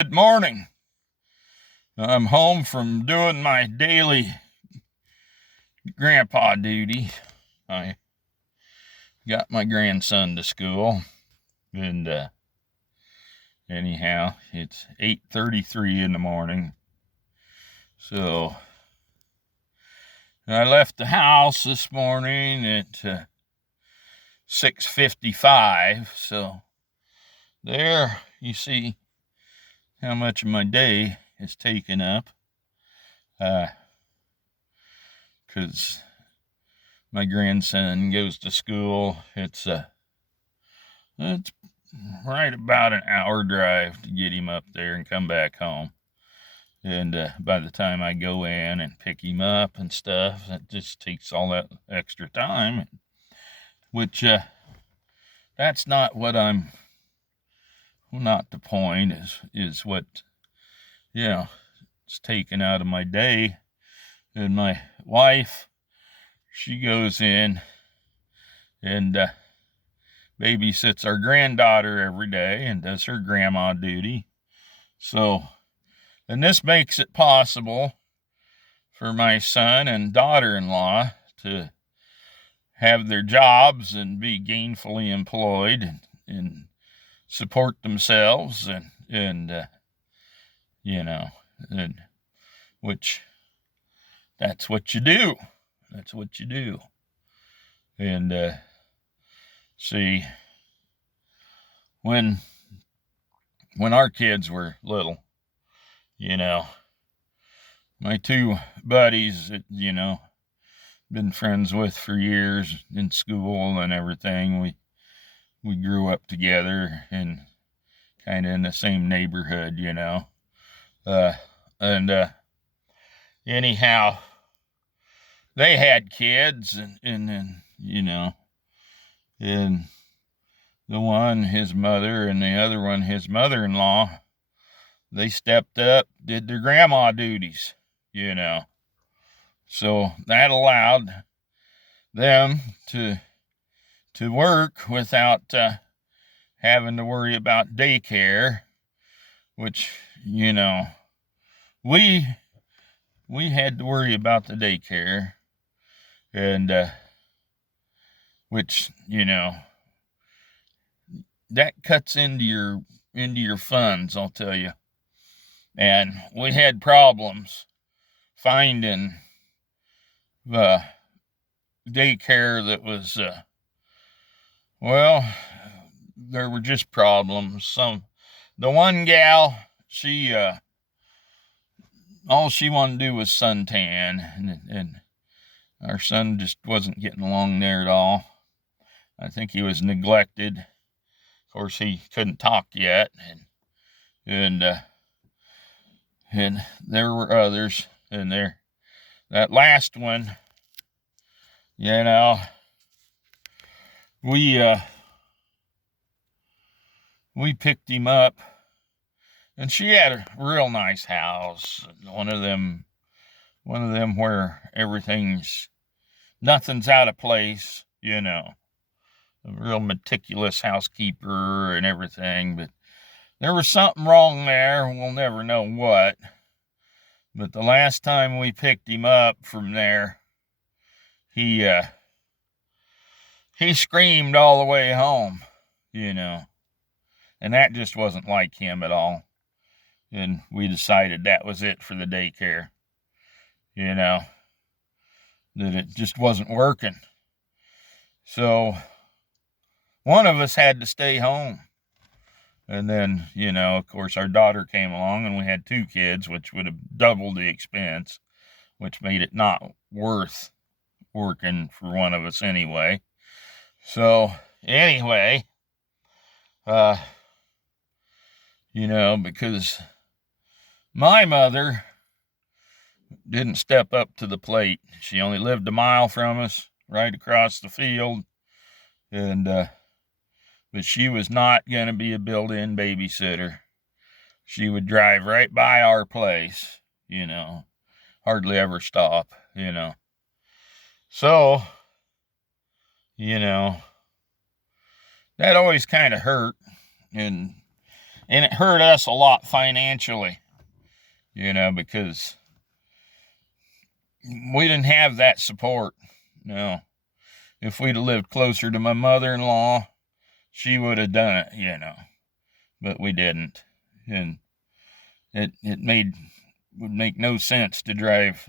Good morning. I'm home from doing my daily grandpa duty. I got my grandson to school, and anyhow, it's 8:33 in the morning. So I left the house this morning at 6:55. So there you see how much of my day is taken up. Because my grandson goes to school. It's right about an hour drive to get him up there and come back home. And by the time I go in and pick him up and stuff, it just takes all that extra time, which that's not what I'm. Well, not the point is what it's taken out of my day. And my wife, she goes in and babysits our granddaughter every day and does her grandma duty. And this makes it possible for my son and daughter-in-law to have their jobs and be gainfully employed and support themselves and which that's what you do. That's what you do. And see, when our kids were little, my two buddies that, been friends with for years in school and everything, we grew up together and kind of in the same neighborhood, anyhow, they had kids and then, and the one, his mother, and the other one, his mother-in-law, they stepped up, did their grandma duties, So that allowed them to work without having to worry about daycare, which, we had to worry about the daycare, and which, that cuts into your funds, I'll tell you. And we had problems finding the daycare that was there were just problems. The one gal, she all she wanted to do was suntan, and our son just wasn't getting along there at all. I think he was neglected. Of course, he couldn't talk yet, and there were others, and that last one, we picked him up, and she had a real nice house, one of them where nothing's out of place, a real meticulous housekeeper and everything, but there was something wrong there. We'll never know what. But the last time we picked him up from there, he screamed all the way home, and that just wasn't like him at all. And we decided that was it for the daycare, that it just wasn't working. So one of us had to stay home. And then, of course, our daughter came along, and we had two kids, which would have doubled the expense, which made it not worth working for one of us anyway. So anyway, because my mother didn't step up to the plate. She only lived a mile from us, right across the field, and but she was not going to be a built-in babysitter. She would drive right by our place, hardly ever stop, So, that always kind of hurt. And And it hurt us a lot financially, because we didn't have that support. No. If we'd have lived closer to my mother-in-law, she would have done it, but we didn't. And it would make no sense to drive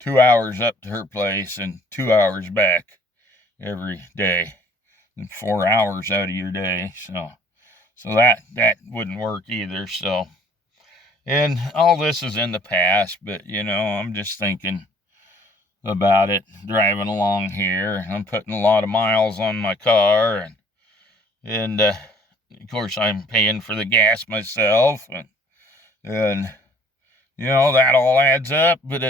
2 hours up to her place and 2 hours back every day, and 4 hours out of your day. So that wouldn't work either. So, and all this is in the past, but I'm just thinking about it driving along here. I'm putting a lot of miles on my car, and of course I'm paying for the gas myself, and that all adds up. But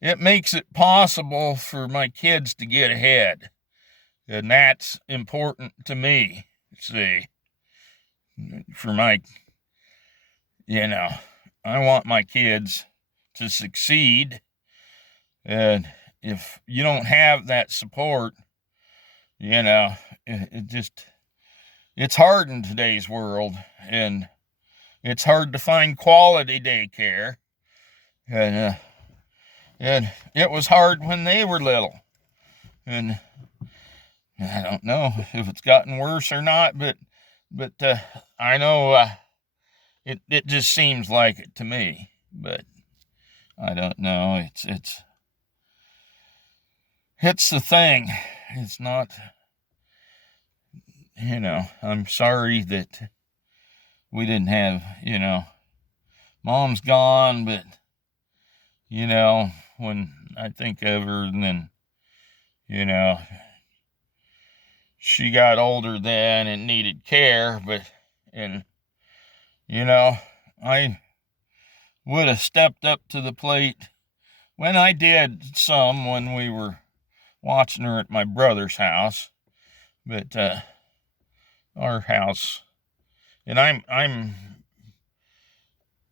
it makes it possible for my kids to get ahead, and that's important to me. See, for my, I want my kids to succeed. And if you don't have that support, it's hard in today's world, and it's hard to find quality daycare. And it was hard when they were little. And I don't know if it's gotten worse or not, but I know it just seems like it to me. But I don't know. It's the thing. It's not, I'm sorry that we didn't have, Mom's gone, but, when I think of her, and then, she got older then and needed care, I would have stepped up to the plate when I did some, when we were watching her at my brother's house. But our house, and I'm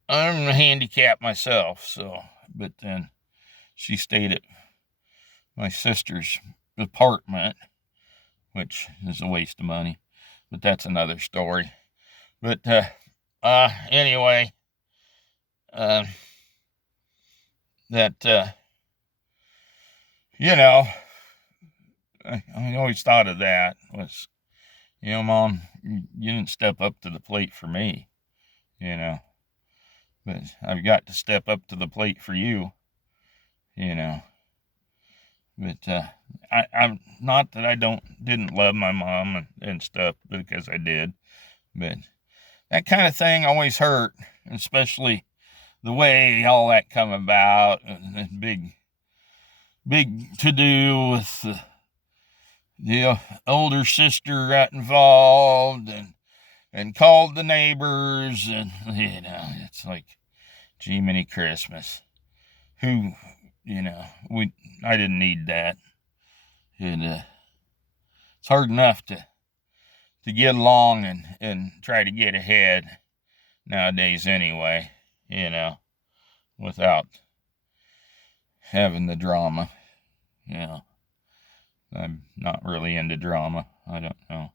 handicapped myself, so, but then she stayed at my sister's apartment, which is a waste of money, but that's another story. But anyway, I always thought of that was, Mom, you didn't step up to the plate for me, but I've got to step up to the plate for you, but I'm not that I didn't love my mom and stuff, because I did, but that kind of thing always hurt, especially the way all that come about, and big to do with the older sister got involved and called the neighbors, and it's like, gee, many Christmas. Who, I didn't need that. And it's hard enough to get along and try to get ahead nowadays anyway, without having the drama. I'm not really into drama. I don't know.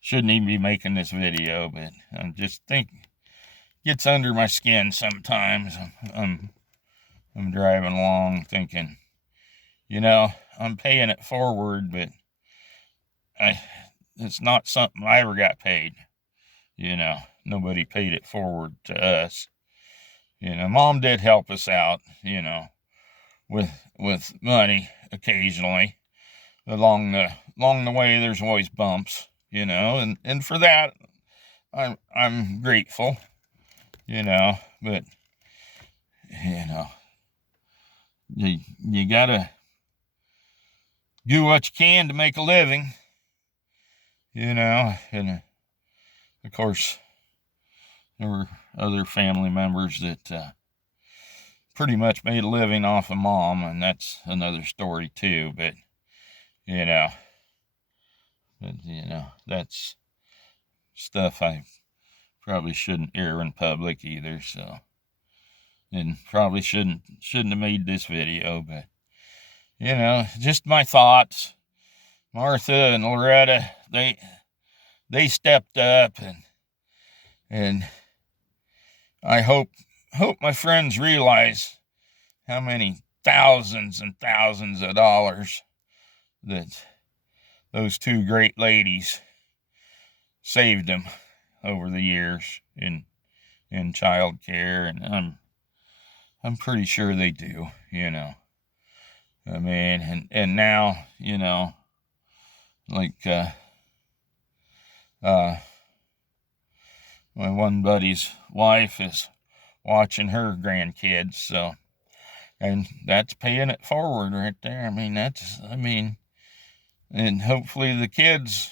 Shouldn't even be making this video, but I just think gets under my skin sometimes. I'm driving along thinking, I'm paying it forward, but it's not something I ever got paid. Nobody paid it forward to us. Mom did help us out, with money occasionally. Along the way, there's always bumps, and for that, I'm grateful, but, you gotta do what you can to make a living, and of course, there were other family members that pretty much made a living off of Mom, and that's another story too, but, that's stuff I probably shouldn't air in public either, so, and probably shouldn't have made this video, but, just my thoughts. Martha and Loretta, they stepped up, and I hope my friends realize how many thousands and thousands of dollars that those two great ladies saved them over the years in child care, and I'm pretty sure they do, you know. I mean, and now, you know, like my one buddy's wife is watching her grandkids, so, and that's paying it forward right there. And hopefully the kids,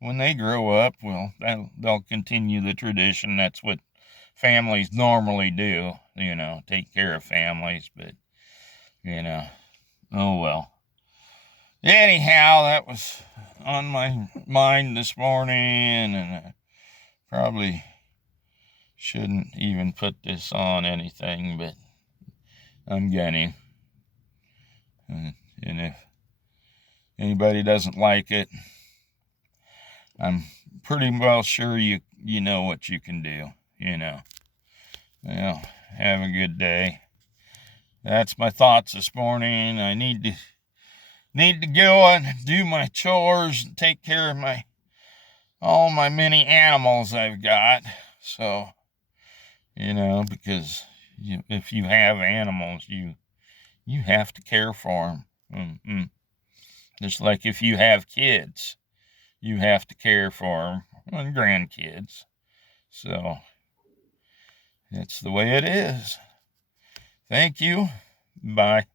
when they grow up, well, they'll continue the tradition. That's what families normally do, you know, take care of families, but, you know, oh well. Anyhow, that was on my mind this morning, and I probably shouldn't even put this on anything, but I'm going to. And if anybody doesn't like it, I'm pretty well sure you know what you can do, you know. Well, have a good day. That's my thoughts this morning. I need to go and do my chores and take care of all my many animals I've got. So, you know, because if you have animals, you have to care for them. Just like if you have kids, you have to care for them, and grandkids. So, it's the way it is. Thank you. Bye.